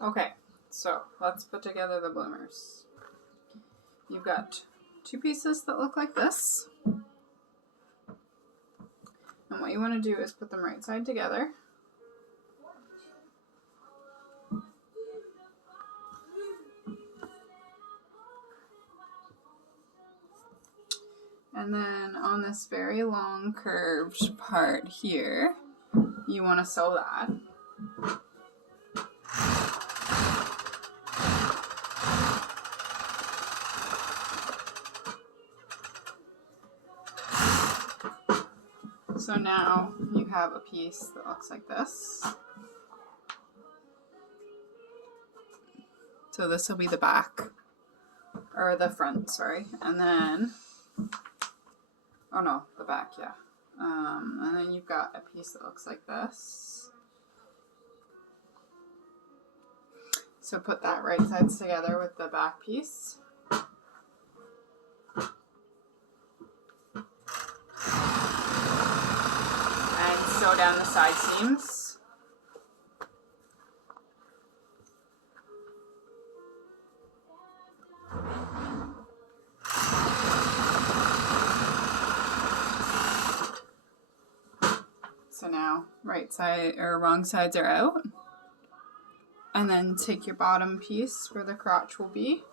Okay, so let's put together the bloomers. You've got 2 pieces that look like this. And what you want to do is put them right side together. And then on this very long curved part here, you want to sew that. So now you have a piece that looks like this. So this will be the back, or the front, sorry. And then, oh no, the back, yeah. And then you've got a piece that looks like this. So put that right sides together with the back piece. And sew down the side seams. So now right side or wrong sides are out. And then take your bottom piece where the crotch will be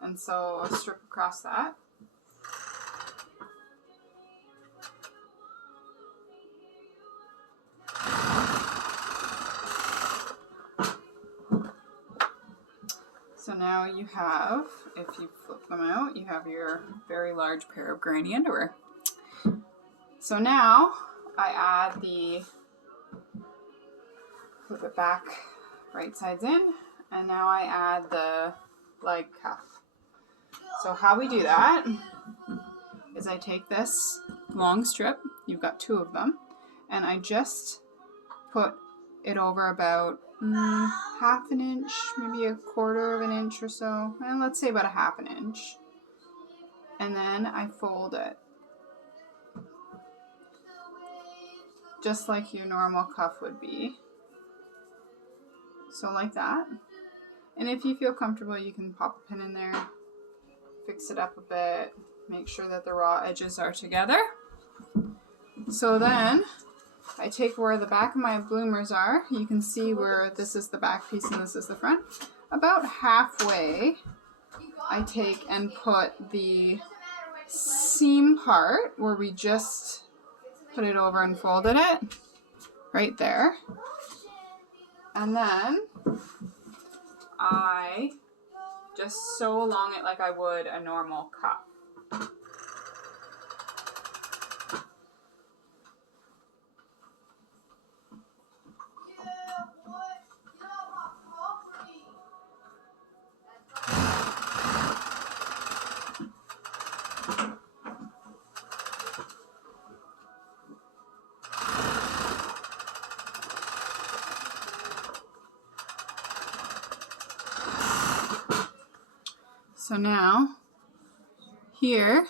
and sew a strip across that. So now you have, if you flip them out, you have your very large pair of granny underwear. So now I add the, flip it back right sides in, and now I add the leg cuff. So how we do that is I take this long strip, you've got 2 of them, and I just put it over about half an inch, maybe a quarter of an inch or so, and let's say about a half an inch. And then I fold it just like your normal cuff would be. So like that. And if you feel comfortable, you can pop a pin in there, fix it up a bit, make sure that the raw edges are together. So then I take where the back of my bloomers are. You can see where this is the back piece and this is the front. About halfway, I take and put the seam part where we just put it over and folded it right there. And then I just sew along it like I would a normal cuff. So now here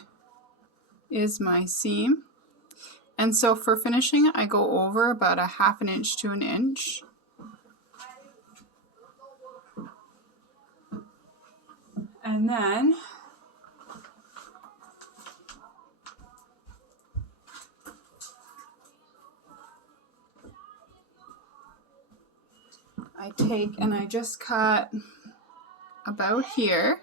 is my seam. And so for finishing, I go over about a half an inch to an inch. And then I take and I just cut about here.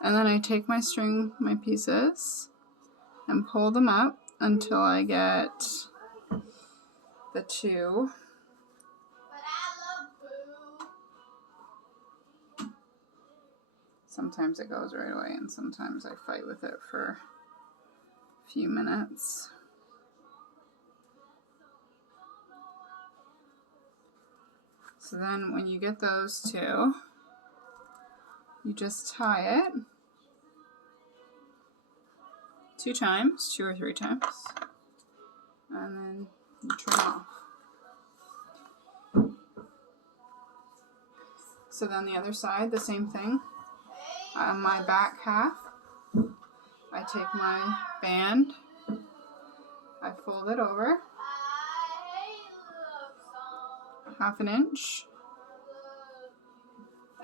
And then I take my string, my pieces, and pull them up until I get the 2. Sometimes it goes right away and sometimes I fight with it for a few minutes. So then when you get those 2, you just tie it 2 times, 2 or 3 times, and then you trim off. So then the other side, the same thing. On my back half, I take my band, I fold it over, 1/2 inch,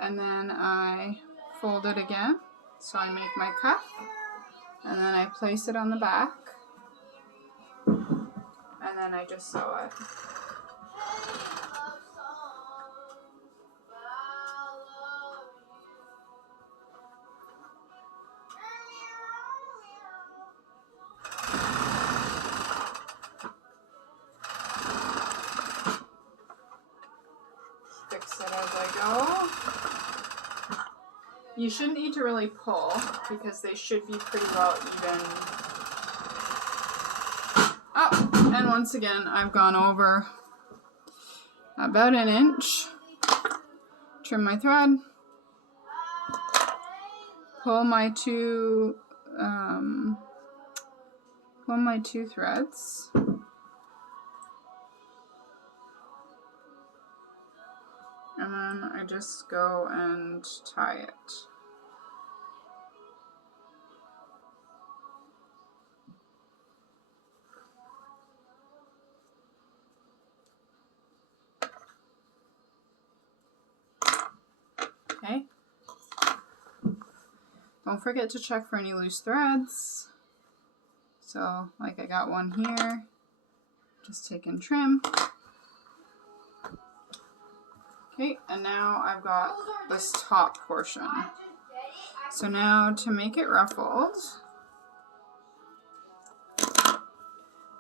and then I fold it again. So I make my cuff, and then I place it on the back, and then I just sew it. Fix it as I go. You shouldn't need to really pull because they should be pretty well even. Oh, and once again, I've gone over about 1 inch. Trim my thread. Pull my two threads. And then I just go and tie it. Okay. Don't forget to check for any loose threads. So, like I got one here. Just take and trim. Okay, and now I've got this top portion. So now to make it ruffled,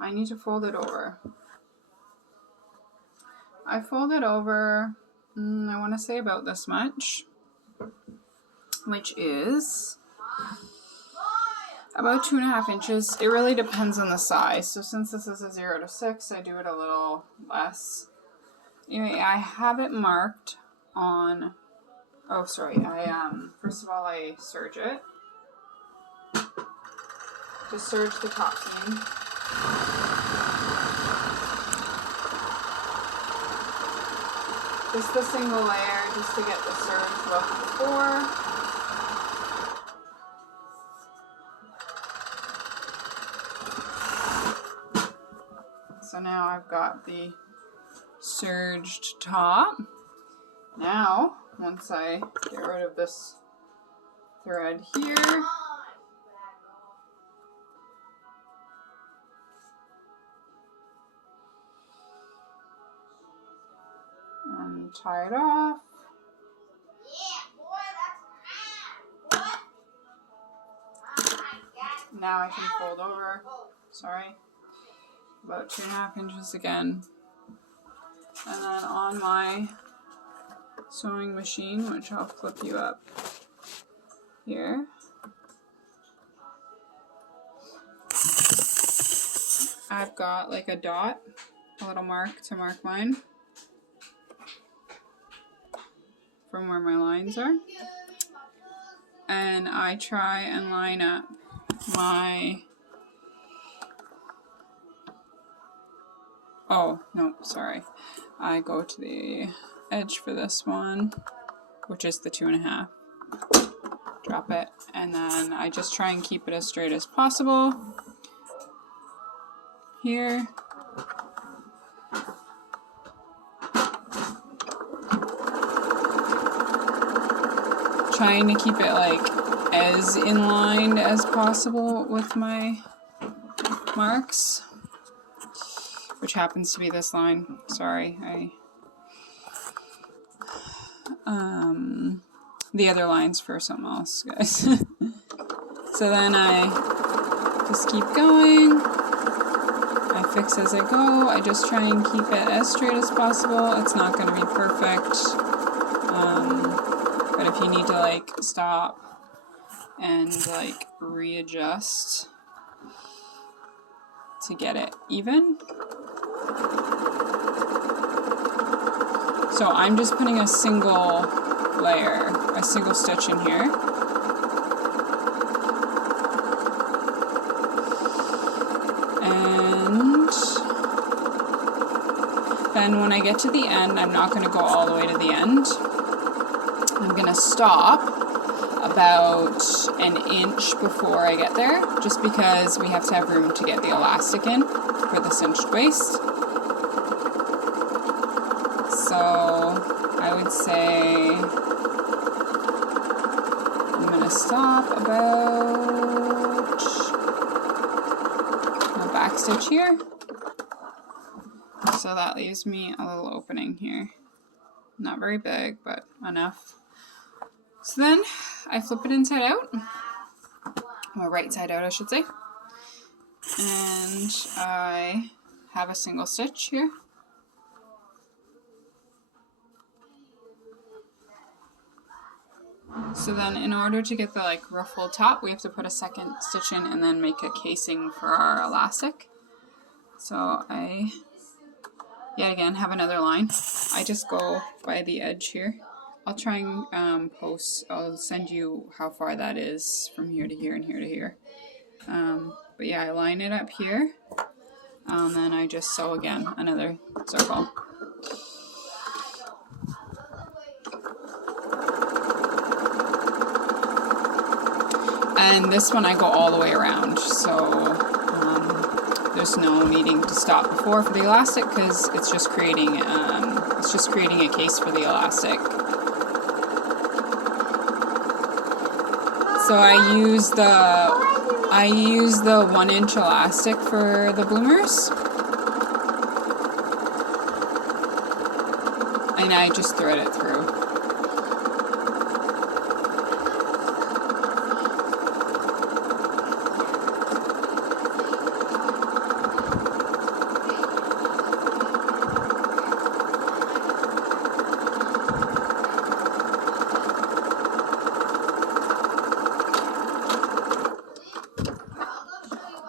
I need to fold it over. I fold it over, I want to say about this much, which is about 2.5 inches. It really depends on the size. So since this is a 0 to 6, I do it a little less. Anyway, I have it marked on, oh sorry, first of all I serge it. Just serge the top seam. Just the single layer, just to get the serge look before. So now I've got the serged top. Now, once I get rid of this thread here, and tie it off. Now I can fold over, sorry, about 2.5 inches again. And then on my sewing machine, which I'll flip you up here, I've got like a dot, a little mark to mark mine from where my lines are. And I try and line up my, oh, no, sorry. I go to the edge for this one, which is the 2.5. Drop it, and then I just try and keep it as straight as possible. Here. Trying to keep it like as in line as possible with my marks, which happens to be this line. Sorry, the other line's for something else, guys. So then I just keep going. I fix as I go. I just try and keep it as straight as possible. It's not going to be perfect. But if you need to like stop and like readjust to get it even. So I'm just putting a single layer, a single stitch in here. And then when I get to the end, I'm not going to go all the way to the end. I'm going to stop about 1 inch before I get there, just because we have to have room to get the elastic in for the cinched waist. So I would say I'm going to stop about the back stitch here. So that leaves me a little opening here. Not very big, but enough. So then I flip it inside out, or right side out I should say, and I have a single stitch here. So then in order to get the like ruffled top, we have to put a second stitch in and then make a casing for our elastic. So I, yet again, have another line. I just go by the edge here. I'll try and I'll send you how far that is from here to here and here to here. But yeah, I line it up here, and then I just sew again, another circle. And this one I go all the way around, so there's no needing to stop before for the elastic because it's just creating a case for the elastic. So I use the 1-inch elastic for the bloomers, and I just thread it through.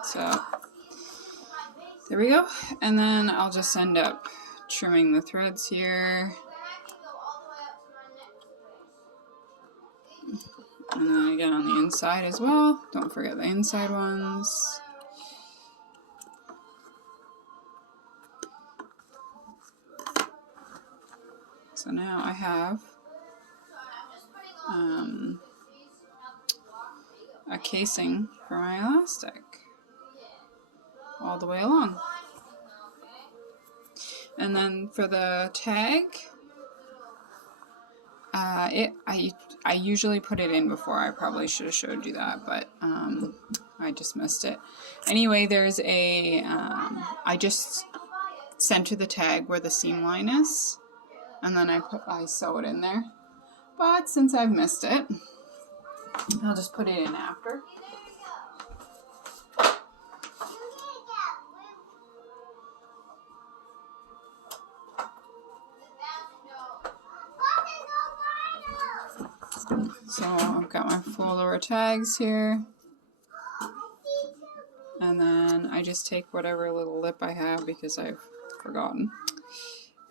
So there we go, and then I'll just end up trimming the threads here, and then again on the inside as well. Don't forget the inside ones. So now I have a casing for my elastic all the way along. And then for the tag, I usually put it in before. I probably should have showed you that, but I just missed it. Anyway, there's a I just center the tag where the seam line is, and then I sew it in there. But since I've missed it, I'll just put it in after. So I've got my full lower tags here, and then I just take whatever little lip I have because I've forgotten,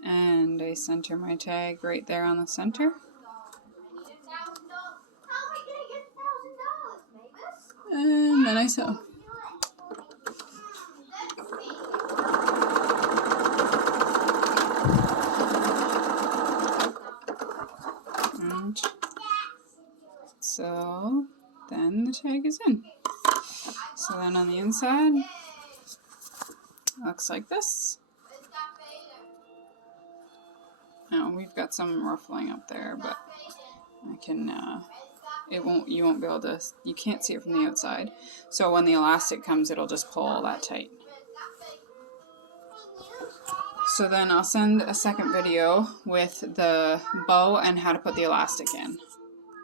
and I center my tag right there on the center. And then I sew. And so then the tag is in. So then on the inside, it looks like this. Now we've got some ruffling up there, but I can, you won't be able to, you can't see it from the outside. So when the elastic comes, it'll just pull that tight. So then I'll send a second video with the bow and how to put the elastic in.